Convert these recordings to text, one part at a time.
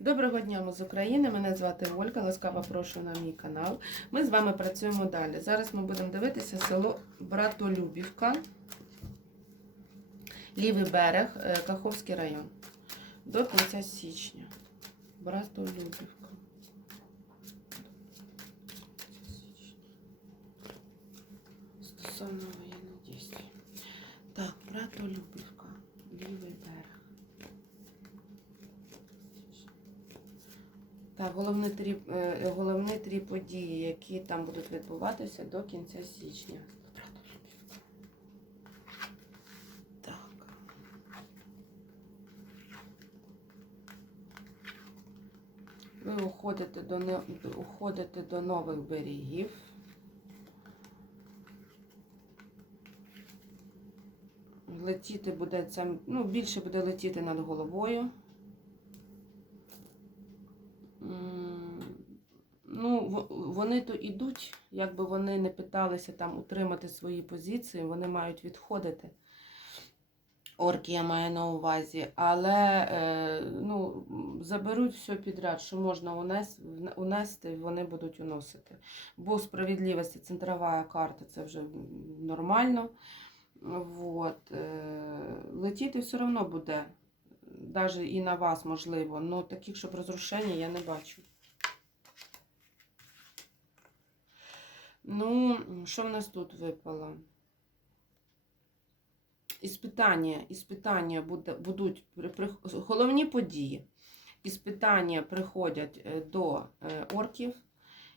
Доброго дня, ми з України. Мене звати Ольга. Ласкаво прошу на мій канал. Ми з вами працюємо далі. Зараз ми будемо дивитися село Братолюбівка, лівий берег, е, Каховський район. До кінця січня. Братолюбівка. Стосовно воєнних дій. Так, Братолюбівка, лівий берег. Так, головні три, е, головні три події, які там будуть відбуватися до кінця січня. Так. Ви уходите до, уходите до нових берегів. Летіти буде це, ну, більше буде летіти над головою. Ну, вони то йдуть, якби вони не питалися там утримати свої позиції, вони мають відходити. Орки я маю на увазі, але е, ну, заберуть все підряд, що можна унес, унести, вони будуть уносити. Бо справедливості центрова карта це вже нормально. Вот. Е, летіти все одно буде, навіть і на вас можливо, але таких, щоб розрушення я не бачу. Ну, що в нас тут випало? Іспитання, іспитання будуть головні події. Іспитання приходять е, до е, орків,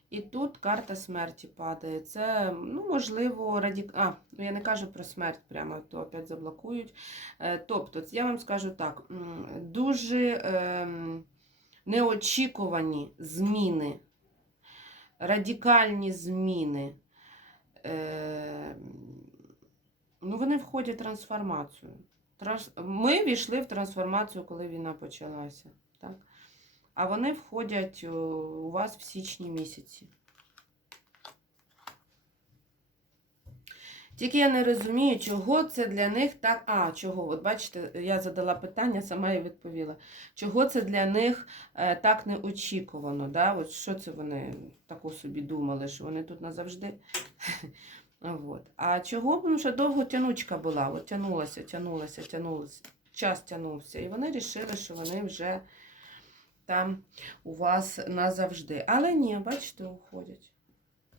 і тут карта смерті падає. Це, ну, можливо, радік... А, ну я не кажу про смерть прямо, то опять заблокують. Е, Тобто, я вам скажу так: дуже ем, неочікувані зміни, радикальні зміни. Е, ну, вони входять в трансформацію. Транс... Ми війшли в трансформацію, коли війна почалася. Так? А вони входять у вас в січні місяці. Тільки я не розумію, чого це для них так. А, чого? От бачите, я задала питання, сама і відповіла. Чого це для них е, так неочікувано? Да? От що це вони таку собі думали, що вони тут назавжди? От. А чого? Тому що довго тянучка була, от тянулася, тянулася, тянулася, час тянувся. І вони вирішили, що вони вже там у вас назавжди. Але ні, бачите, уходять.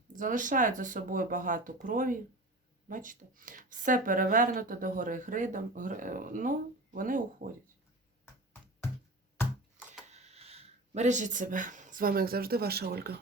Залишають за собою багато крові. Бачите? Все перевернуто до гори гридом. Ну, вони уходять. Бережіть себе. З вами, як завжди, ваша Ольга.